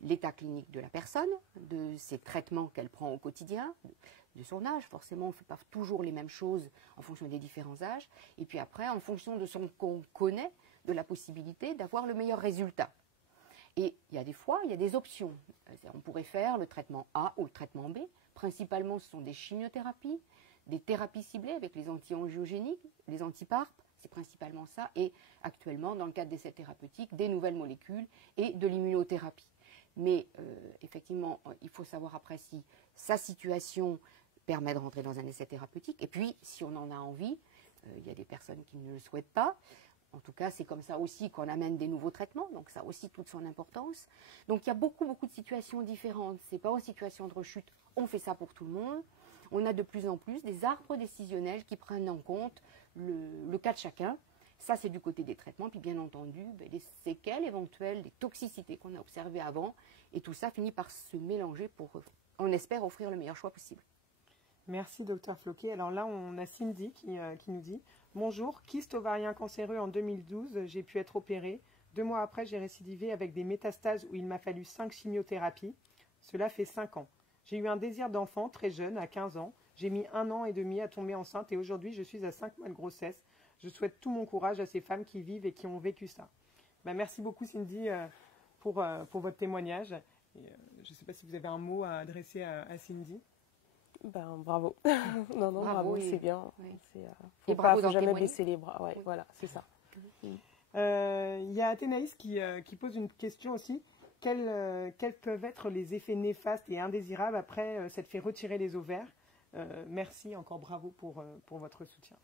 l'état clinique de la personne, de ses traitements qu'elle prend au quotidien, de son âge. Forcément, on ne fait pas toujours les mêmes choses en fonction des différents âges. Et puis après, en fonction de ce qu'on connaît, de la possibilité d'avoir le meilleur résultat. Et il y a des fois, il y a des options. On pourrait faire le traitement A ou le traitement B. Principalement, ce sont des chimiothérapies, des thérapies ciblées avec les anti-angiogéniques, les antiparp. C'est principalement ça. Et actuellement, dans le cadre d'essais thérapeutiques, des nouvelles molécules et de l'immunothérapie. Mais effectivement, il faut savoir après si sa situation permet de rentrer dans un essai thérapeutique. Et puis, si on en a envie, il y a des personnes qui ne le souhaitent pas. En tout cas, c'est comme ça aussi qu'on amène des nouveaux traitements. Donc, ça a aussi toute son importance. Donc, il y a beaucoup de situations différentes. Ce n'est pas en situation de rechute. On fait ça pour tout le monde. On a de plus en plus des arbres décisionnels qui prennent en compte le cas de chacun Ça, c'est du côté des traitements. Puis bien entendu, les séquelles éventuelles, les toxicités qu'on a observées avant. Et tout ça finit par se mélanger pour, on espère, offrir le meilleur choix possible. Merci, docteur Floquet. Alors là, on a Cindy qui nous dit « Bonjour, kyste ovarien cancéreux en 2012, j'ai pu être opérée. 2 mois après, j'ai récidivé avec des métastases où il m'a fallu 5 chimiothérapies. Cela fait 5 ans. J'ai eu un désir d'enfant très jeune, à 15 ans. J'ai mis 1 an et demi à tomber enceinte et aujourd'hui, je suis à 5 mois de grossesse. Je souhaite tout mon courage à ces femmes qui vivent et qui ont vécu ça. » Merci beaucoup, Cindy, pour votre témoignage. Et, je ne sais pas si vous avez un mot à adresser à Cindy. Bravo. Non, bravo, c'est bien. Oui. Faut faut jamais baisser les bras. Ouais, oui. Voilà, c'est ça. Il y a Athénaïs qui pose une question aussi. Quels peuvent être les effets néfastes et indésirables après s'être fait retirer les ovaires? Merci, encore bravo pour votre soutien.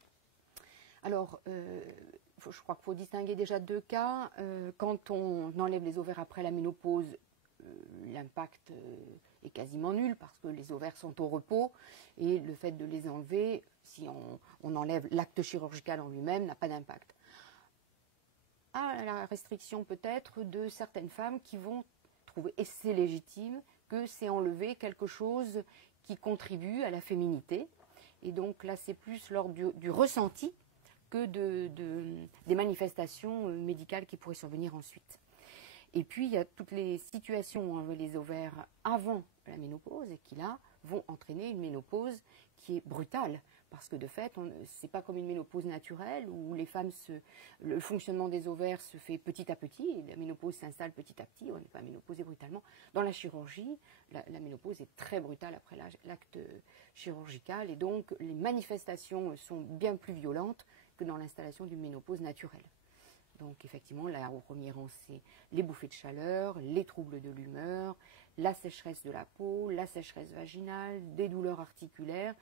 Alors, je crois qu'il faut distinguer déjà 2 cas. Quand on enlève les ovaires après la ménopause, l'impact est quasiment nul parce que les ovaires sont au repos et le fait de les enlever, si on enlève l'acte chirurgical en lui-même, n'a pas d'impact. À la restriction peut-être de certaines femmes qui vont trouver, et c'est légitime, que c'est enlever quelque chose qui contribue à la féminité. Et donc là, c'est plus lors du ressenti que des manifestations médicales qui pourraient survenir ensuite. Et puis, il y a toutes les situations où on enlève les ovaires avant la ménopause et qui, là, vont entraîner une ménopause qui est brutale. Parce que, de fait, ce n'est pas comme une ménopause naturelle où les femmes, le fonctionnement des ovaires se fait petit à petit et la ménopause s'installe petit à petit. On n'est pas ménopausé brutalement. Dans la chirurgie, la ménopause est très brutale après l'acte chirurgical et donc les manifestations sont bien plus violentes que dans l'installation d'une ménopause naturelle. Donc effectivement, là, au premier rang, c'est les bouffées de chaleur, les troubles de l'humeur, la sécheresse de la peau, la sécheresse vaginale, des douleurs articulaires.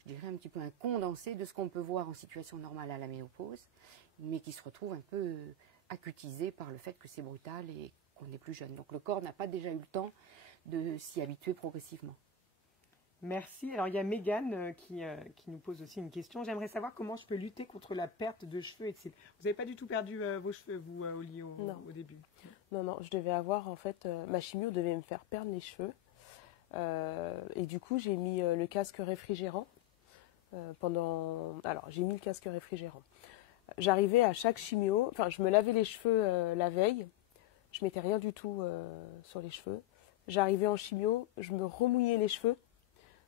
Je dirais un petit peu un condensé de ce qu'on peut voir en situation normale à la ménopause, mais qui se retrouve un peu acutisé par le fait que c'est brutal et qu'on est plus jeune. Donc le corps n'a pas déjà eu le temps de s'y habituer progressivement. Merci. Alors, il y a Mégane qui nous pose aussi une question. J'aimerais savoir comment je peux lutter contre la perte de cheveux et de cils. Vous n'avez pas du tout perdu vos cheveux, vous, Oli, au début? Non, je devais avoir, en fait, ma chimio devait me faire perdre les cheveux. Et du coup, j'ai mis le casque réfrigérant Alors, j'ai mis le casque réfrigérant. J'arrivais à chaque chimio, enfin, je me lavais les cheveux la veille. Je mettais rien du tout sur les cheveux. J'arrivais en chimio, je me remouillais les cheveux.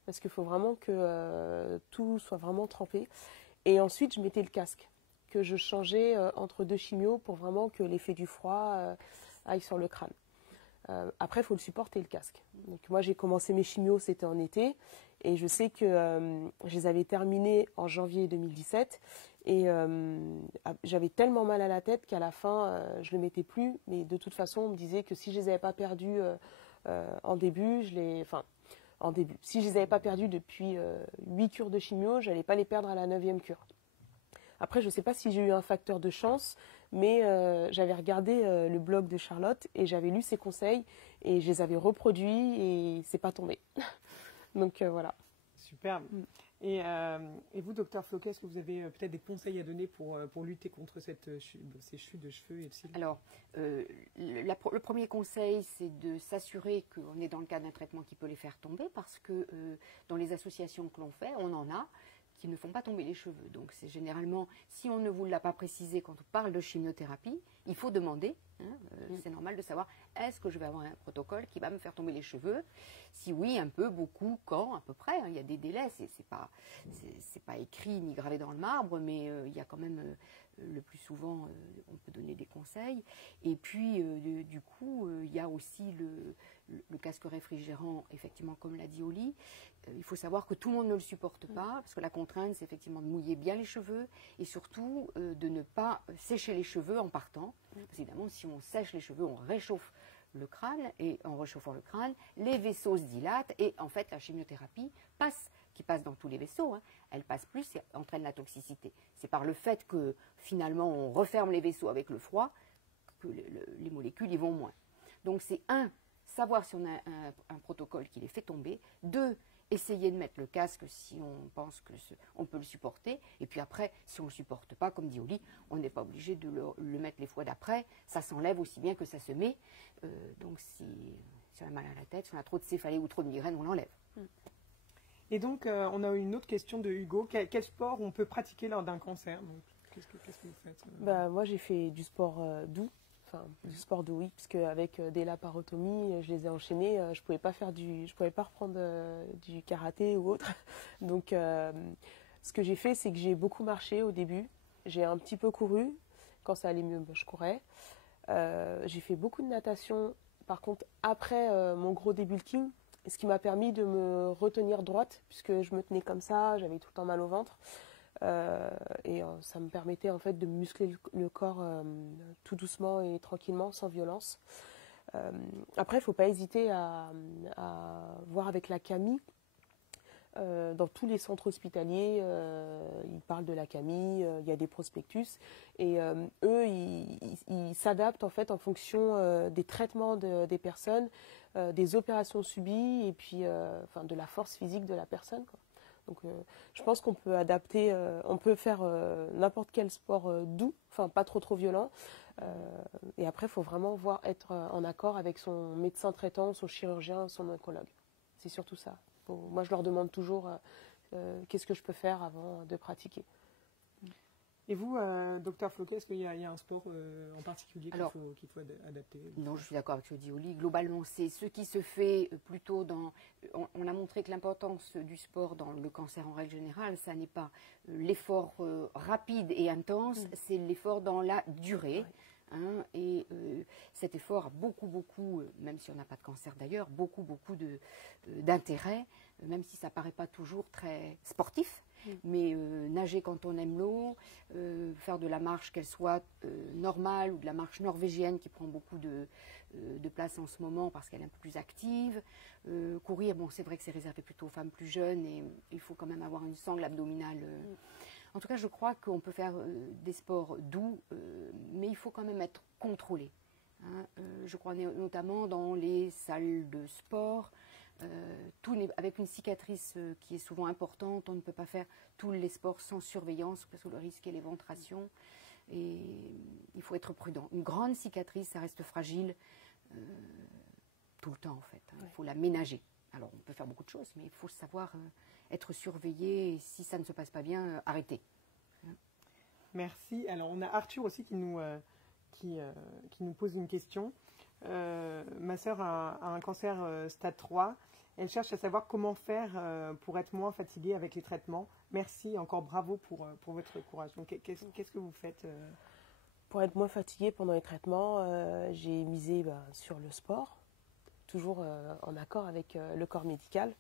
Parce qu'il faut vraiment que tout soit vraiment trempé. Et ensuite, je mettais le casque, que je changeais entre 2 chimios pour vraiment que l'effet du froid aille sur le crâne. Après, il faut le supporter, le casque. Donc moi, j'ai commencé mes chimios, c'était en été. Et je sais que je les avais terminés en janvier 2017. Et j'avais tellement mal à la tête qu'à la fin, je ne le mettais plus. Mais de toute façon, on me disait que si je ne les avais pas perdus en début, si je ne les avais pas perdus depuis 8 cures de chimio, je n'allais pas les perdre à la 9e cure. Après, je ne sais pas si j'ai eu un facteur de chance, mais j'avais regardé le blog de Charlotte et j'avais lu ses conseils et je les avais reproduits et c'est pas tombé. Donc voilà. Superbe. Et vous, docteur Floquet, est-ce que vous avez peut-être des conseils à donner pour lutter contre ces chutes de cheveux et de cils? Alors, le premier conseil, c'est de s'assurer qu'on est dans le cas d'un traitement qui peut les faire tomber, parce que dans les associations que l'on fait, on en a qui ne font pas tomber les cheveux. Donc c'est généralement, si on ne vous l'a pas précisé quand on parle de chimiothérapie, il faut demander, c'est normal de savoir, est-ce que je vais avoir un protocole qui va me faire tomber les cheveux? Si oui, un peu, beaucoup, quand, à peu près, il y a des délais, c'est pas écrit ni gravé dans le marbre, mais il y a quand même, le plus souvent, on peut donner des conseils. Et puis, du coup, il y a aussi le casque réfrigérant, effectivement, comme l'a dit Oli. Il faut savoir que tout le monde ne le supporte pas, parce que la contrainte, c'est effectivement de mouiller bien les cheveux et surtout de ne pas sécher les cheveux en partant. Parce évidemment, si on sèche les cheveux, on réchauffe le crâne et en réchauffant le crâne, les vaisseaux se dilatent et en fait, la chimiothérapie qui passe dans tous les vaisseaux, elle passe plus et entraîne la toxicité. C'est par le fait que finalement, on referme les vaisseaux avec le froid que les molécules y vont moins. Donc c'est savoir si on a un protocole qui les fait tomber. 2, essayer de mettre le casque si on pense on peut le supporter. Et puis après, si on ne le supporte pas, comme dit Oli, on n'est pas obligé de le mettre les fois d'après. Ça s'enlève aussi bien que ça se met. Donc si on a mal à la tête, si on a trop de céphalée ou trop de migraine, on l'enlève. Et donc, on a une autre question de Hugo. Quel sport on peut pratiquer lors d'un cancer? Qu'est-ce que vous faites? Moi, j'ai fait du sport doux. Enfin, du sport doux, oui, puisque avec des laparotomies, je les ai enchaînés. Je pouvais pas reprendre du karaté ou autre. Donc, ce que j'ai fait, c'est que j'ai beaucoup marché au début. J'ai un petit peu couru. Quand ça allait mieux, je courais. J'ai fait beaucoup de natation. Par contre, après mon gros débulking, ce qui m'a permis de me retenir droite, puisque je me tenais comme ça, j'avais tout le temps mal au ventre. Et ça me permettait en fait de muscler le corps tout doucement et tranquillement, sans violence. Après, il ne faut pas hésiter à voir avec la CAMI. Dans tous les centres hospitaliers, ils parlent de la CAMI, il y a des prospectus. Et eux, ils s'adaptent en fait en fonction des traitements des personnes, des opérations subies et puis de la force physique de la personne, quoi. Donc, je pense qu'on peut adapter, on peut faire n'importe quel sport doux, enfin pas trop violent. Et après, il faut vraiment être en accord avec son médecin traitant, son chirurgien, son oncologue. C'est surtout ça. Moi, je leur demande toujours qu'est-ce que je peux faire avant de pratiquer. Et vous, docteur Floquet, est-ce qu'il y a un sport en particulier qu'il faut adapter? Non, je suis d'accord avec ce que dit Oli. Globalement, c'est ce qui se fait plutôt dans... On a montré que l'importance du sport dans le cancer en règle générale, ça n'est pas l'effort rapide et intense, c'est l'effort dans la durée. Ouais. Et cet effort a beaucoup, même si on n'a pas de cancer d'ailleurs, beaucoup d'intérêt, même si ça ne paraît pas toujours très sportif. Mais nager quand on aime l'eau, faire de la marche, qu'elle soit normale ou de la marche norvégienne qui prend beaucoup de place en ce moment parce qu'elle est un peu plus active. Courir, bon, c'est vrai que c'est réservé plutôt aux femmes plus jeunes et il faut quand même avoir une sangle abdominale. En tout cas, je crois qu'on peut faire des sports doux, mais il faut quand même être contrôlé. Je crois notamment dans les salles de sport. Avec une cicatrice qui est souvent importante, on ne peut pas faire tous les sports sans surveillance parce que le risque est l'éventration et il faut être prudent. Une grande cicatrice, ça reste fragile tout le temps en fait. Il faut la ménager. Alors on peut faire beaucoup de choses, mais il faut savoir être surveillé et si ça ne se passe pas bien, arrêter. Merci. Alors on a Arthur aussi qui nous pose une question. Ma sœur a un cancer stade 3. Elle cherche à savoir comment faire pour être moins fatiguée avec les traitements. Merci, encore bravo pour votre courage. Donc, qu'est-ce que vous faites Pour être moins fatiguée pendant les traitements, j'ai misé sur le sport, toujours en accord avec le corps médical.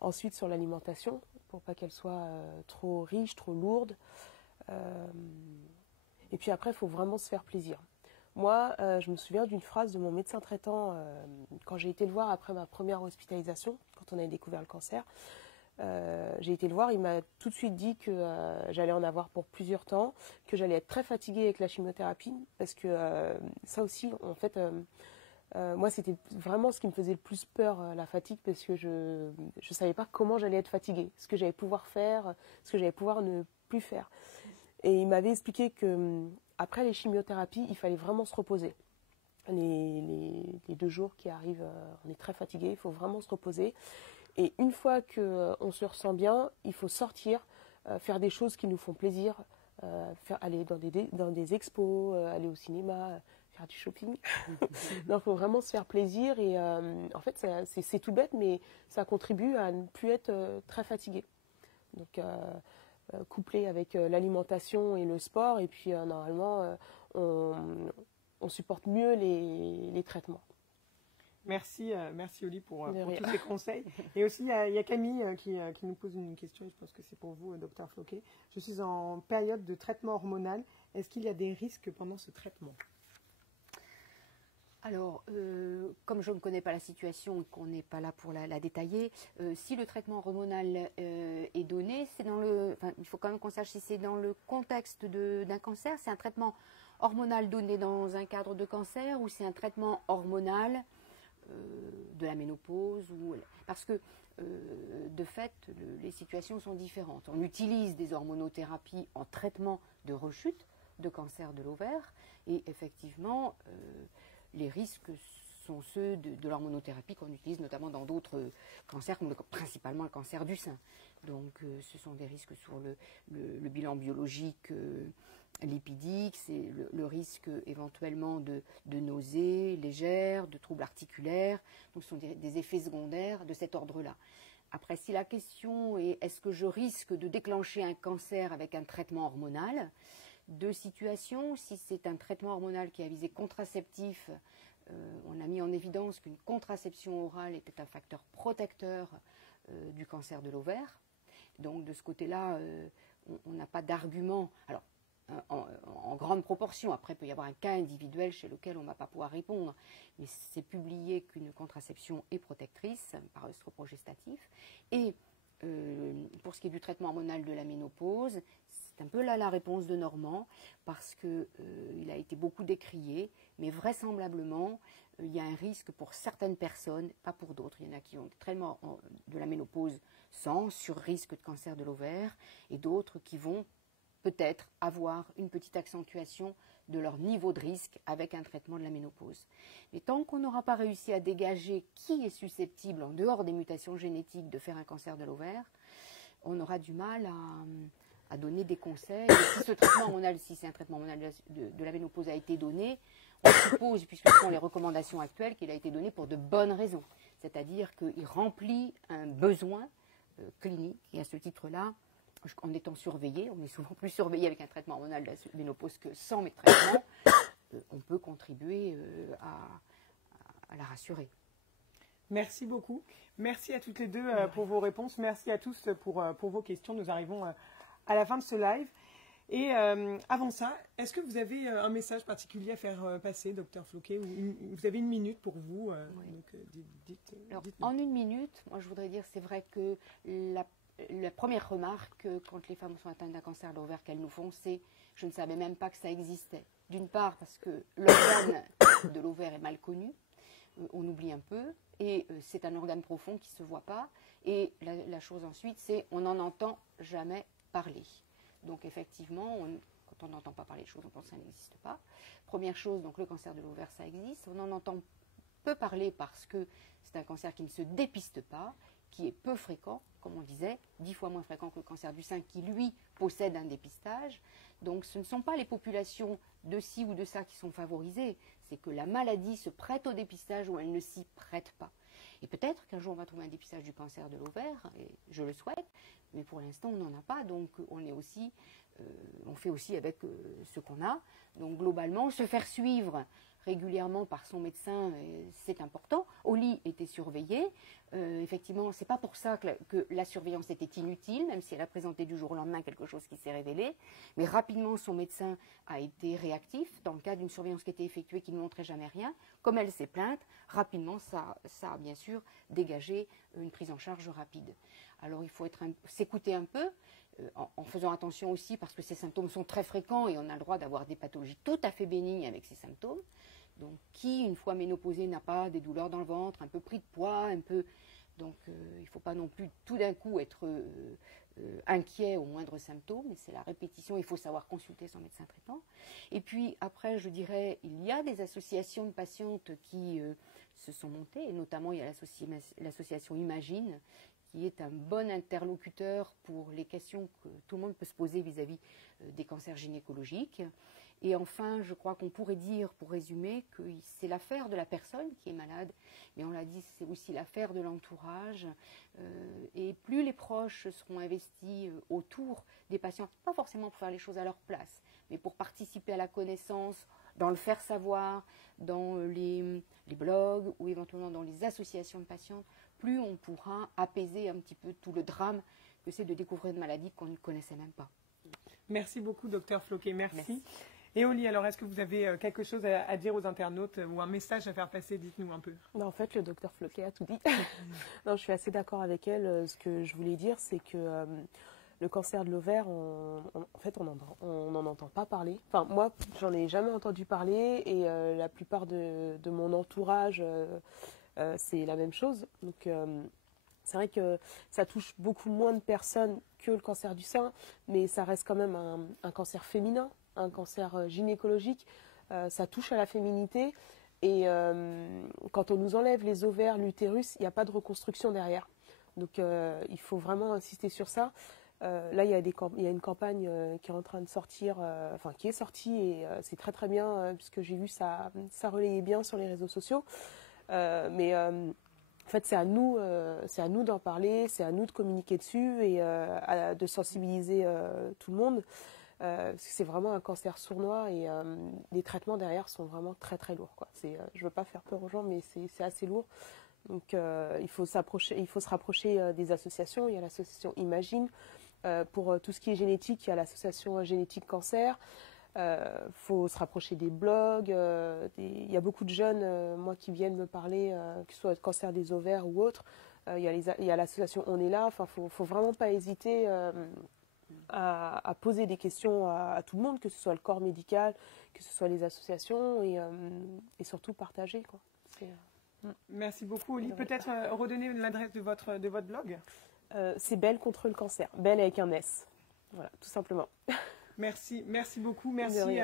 Ensuite, sur l'alimentation, pour pas qu'elle soit trop riche, trop lourde. Et puis après, il faut vraiment se faire plaisir. Moi, je me souviens d'une phrase de mon médecin traitant quand j'ai été le voir après ma première hospitalisation, quand on avait découvert le cancer. J'ai été le voir, il m'a tout de suite dit que j'allais en avoir pour plusieurs temps, que j'allais être très fatiguée avec la chimiothérapie, parce que ça aussi, en fait, moi, c'était vraiment ce qui me faisait le plus peur, la fatigue, parce que je ne savais pas comment j'allais être fatiguée, ce que j'allais pouvoir faire, ce que j'allais pouvoir ne plus faire. Et il m'avait expliqué que après les chimiothérapies, il fallait vraiment se reposer. Les 2 jours qui arrivent, on est très fatigué, il faut vraiment se reposer. Et une fois qu'on se ressent bien, il faut sortir, faire des choses qui nous font plaisir, aller dans des expos, aller au cinéma, faire du shopping. Non, il faut vraiment se faire plaisir. Et en fait, c'est tout bête, mais ça contribue à ne plus être très fatigué. Donc, couplé avec l'alimentation et le sport, et puis normalement on supporte mieux les traitements. Merci Oli pour tous ces conseils. Et aussi il y a Camille qui nous pose une question, je pense que c'est pour vous, docteur Floquet. Je suis en période de traitement hormonal, est-ce qu'il y a des risques pendant ce traitement? Alors, comme je ne connais pas la situation et qu'on n'est pas là pour la détailler, si le traitement hormonal est donné, il faut quand même qu'on sache si c'est dans le contexte d'un cancer, c'est un traitement hormonal donné dans un cadre de cancer ou c'est un traitement hormonal de la ménopause parce que de fait, les situations sont différentes. On utilise des hormonothérapies en traitement de rechute de cancer de l'ovaire et effectivement, les risques sont ceux de l'hormonothérapie qu'on utilise notamment dans d'autres cancers, comme principalement le cancer du sein. Donc ce sont des risques sur le bilan biologique lipidique, c'est le risque éventuellement de nausées légères, de troubles articulaires. Donc ce sont des effets secondaires de cet ordre-là. Après, si la question est est-ce que je risque de déclencher un cancer avec un traitement hormonal, deux situations. Si c'est un traitement hormonal qui a visé contraceptif, on a mis en évidence qu'une contraception orale était un facteur protecteur du cancer de l'ovaire. Donc de ce côté-là, on n'a pas d'argument. Alors, en grande proportion, après il peut y avoir un cas individuel chez lequel on ne va pas pouvoir répondre, mais c'est publié qu'une contraception est protectrice par œstroprogestatif. Et pour ce qui est du traitement hormonal de la ménopause, c'est un peu là la réponse de Normand, parce qu'il a été beaucoup décrié, mais vraisemblablement, il y a un risque pour certaines personnes, pas pour d'autres. Il y en a qui ont des traitements de la ménopause sans sur-risque de cancer de l'ovaire, et d'autres qui vont peut-être avoir une petite accentuation de leur niveau de risque avec un traitement de la ménopause. Mais tant qu'on n'aura pas réussi à dégager qui est susceptible, en dehors des mutations génétiques, de faire un cancer de l'ovaire, on aura du mal à donner des conseils. Et si ce traitement hormonal, si c'est un traitement hormonal de la ménopause a été donné, on suppose, puisque ce sont les recommandations actuelles, qu'il a été donné pour de bonnes raisons. C'est-à-dire qu'il remplit un besoin clinique. Et à ce titre-là, en étant surveillé, on est souvent plus surveillé avec un traitement hormonal de la ménopause que sans mes traitements, on peut contribuer à la rassurer. Merci beaucoup. Merci à toutes les deux pour vos réponses. Merci à tous pour vos questions. Nous arrivons à la fin de ce live. Et avant ça, est-ce que vous avez un message particulier à faire passer, Dr Floquet, ou vous avez une minute pour vous Oui. Donc, Alors, en une minute, moi je voudrais dire, c'est vrai que la première remarque quand les femmes sont atteintes d'un cancer de l'ovaire qu'elles nous font, c'est « je ne savais même pas que ça existait ». D'une part parce que l'organe de l'ovaire est mal connu, on oublie un peu, et c'est un organe profond qui ne se voit pas. Et la chose ensuite, c'est on n'en entend jamais parler. Donc effectivement, quand on n'entend pas parler de choses, on pense que ça n'existe pas. Première chose, donc le cancer de l'ovaire, ça existe. On en entend peu parler parce que c'est un cancer qui ne se dépiste pas, qui est peu fréquent, comme on disait, 10 fois moins fréquent que le cancer du sein qui, lui, possède un dépistage. Donc ce ne sont pas les populations de ci ou de ça qui sont favorisées, c'est que la maladie se prête au dépistage ou elle ne s'y prête pas. Et peut-être qu'un jour on va trouver un dépistage du cancer de l'ovaire, et je le souhaite, mais pour l'instant on n'en a pas, donc on fait aussi avec ce qu'on a. Donc globalement, se faire suivre régulièrement par son médecin, c'est important. Oli était surveillée. Effectivement, c'est pas pour ça que la surveillance était inutile, même si elle a présenté du jour au lendemain quelque chose qui s'est révélé. Mais rapidement, son médecin a été réactif. Dans le cas d'une surveillance qui était effectuée qui ne montrait jamais rien, comme elle s'est plainte, rapidement, ça a bien sûr dégagé une prise en charge rapide. Alors, il faut s'écouter un peu, en faisant attention aussi parce que ces symptômes sont très fréquents et on a le droit d'avoir des pathologies tout à fait bénignes avec ces symptômes. Donc, qui, une fois ménopausée, n'a pas des douleurs dans le ventre, un peu pris de poids, un peu... Donc, il ne faut pas non plus tout d'un coup être inquiet aux moindres symptômes, mais c'est la répétition, il faut savoir consulter son médecin traitant. Et puis, après, je dirais, il y a des associations de patientes qui se sont montées, et notamment, il y a l'association Imagine, qui est un bon interlocuteur pour les questions que tout le monde peut se poser vis-à-vis des cancers gynécologiques. Et enfin, je crois qu'on pourrait dire, pour résumer, que c'est l'affaire de la personne qui est malade, mais on l'a dit, c'est aussi l'affaire de l'entourage. Et plus les proches seront investis autour des patients, pas forcément pour faire les choses à leur place, mais pour participer à la connaissance, dans le faire savoir, dans les blogs ou éventuellement dans les associations de patients, plus on pourra apaiser un petit peu tout le drame que c'est de découvrir une maladie qu'on ne connaissait même pas. Merci beaucoup, Dr Floquet. Merci. Et Oli, alors est-ce que vous avez quelque chose à dire aux internautes ou un message à faire passer? Dites-nous un peu. En fait, le docteur Floquet a tout dit. Non, je suis assez d'accord avec elle. Ce que je voulais dire, c'est que le cancer de l'ovaire, en fait, on n'en entend pas parler. Enfin, moi, j'en ai jamais entendu parler et la plupart de mon entourage, c'est la même chose. Donc, C'est vrai que ça touche beaucoup moins de personnes que le cancer du sein, mais ça reste quand même un cancer féminin, un cancer gynécologique. Ça touche à la féminité. Et quand on nous enlève les ovaires, l'utérus, il n'y a pas de reconstruction derrière. Donc il faut vraiment insister sur ça. Là, il y a une campagne qui est en train de sortir, enfin qui est sortie et c'est très très bien puisque j'ai vu ça relayait bien sur les réseaux sociaux. Mais en fait, c'est à nous d'en parler, c'est à nous de communiquer dessus et de sensibiliser tout le monde. Parce que c'est vraiment un cancer sournois et les traitements derrière sont vraiment très très lourds, quoi. Je ne veux pas faire peur aux gens, mais c'est assez lourd. Donc il faut se rapprocher des associations. Il y a l'association Imagine. Pour tout ce qui est génétique, il y a l'association Génétique Cancer. Faut se rapprocher des blogs. Il y a beaucoup de jeunes, moi, qui viennent me parler, que ce soit de cancer des ovaires ou autre. Il y a l'association On est là. Enfin, faut vraiment pas hésiter à poser des questions à tout le monde, que ce soit le corps médical, que ce soit les associations, et surtout partager, quoi. Merci beaucoup, Oli. Peut-être redonner l'adresse de votre blog. C'est Belle contre le cancer. Belle avec un S. Voilà, tout simplement. Merci beaucoup. Merci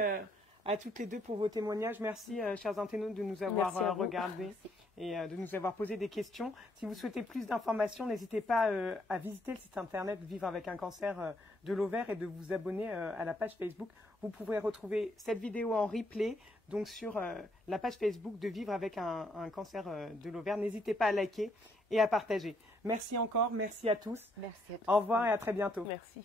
à toutes les deux pour vos témoignages. Merci, chers internautes, de nous avoir regardés et de nous avoir posé des questions. Si vous souhaitez plus d'informations, n'hésitez pas à visiter le site internet Vivre avec un cancer de l'ovaire et de vous abonner à la page Facebook. Vous pourrez retrouver cette vidéo en replay donc sur la page Facebook de Vivre avec un cancer de l'ovaire. N'hésitez pas à liker et à partager. Merci encore, merci à tous. Merci à tous. Au revoir et à très bientôt. Merci.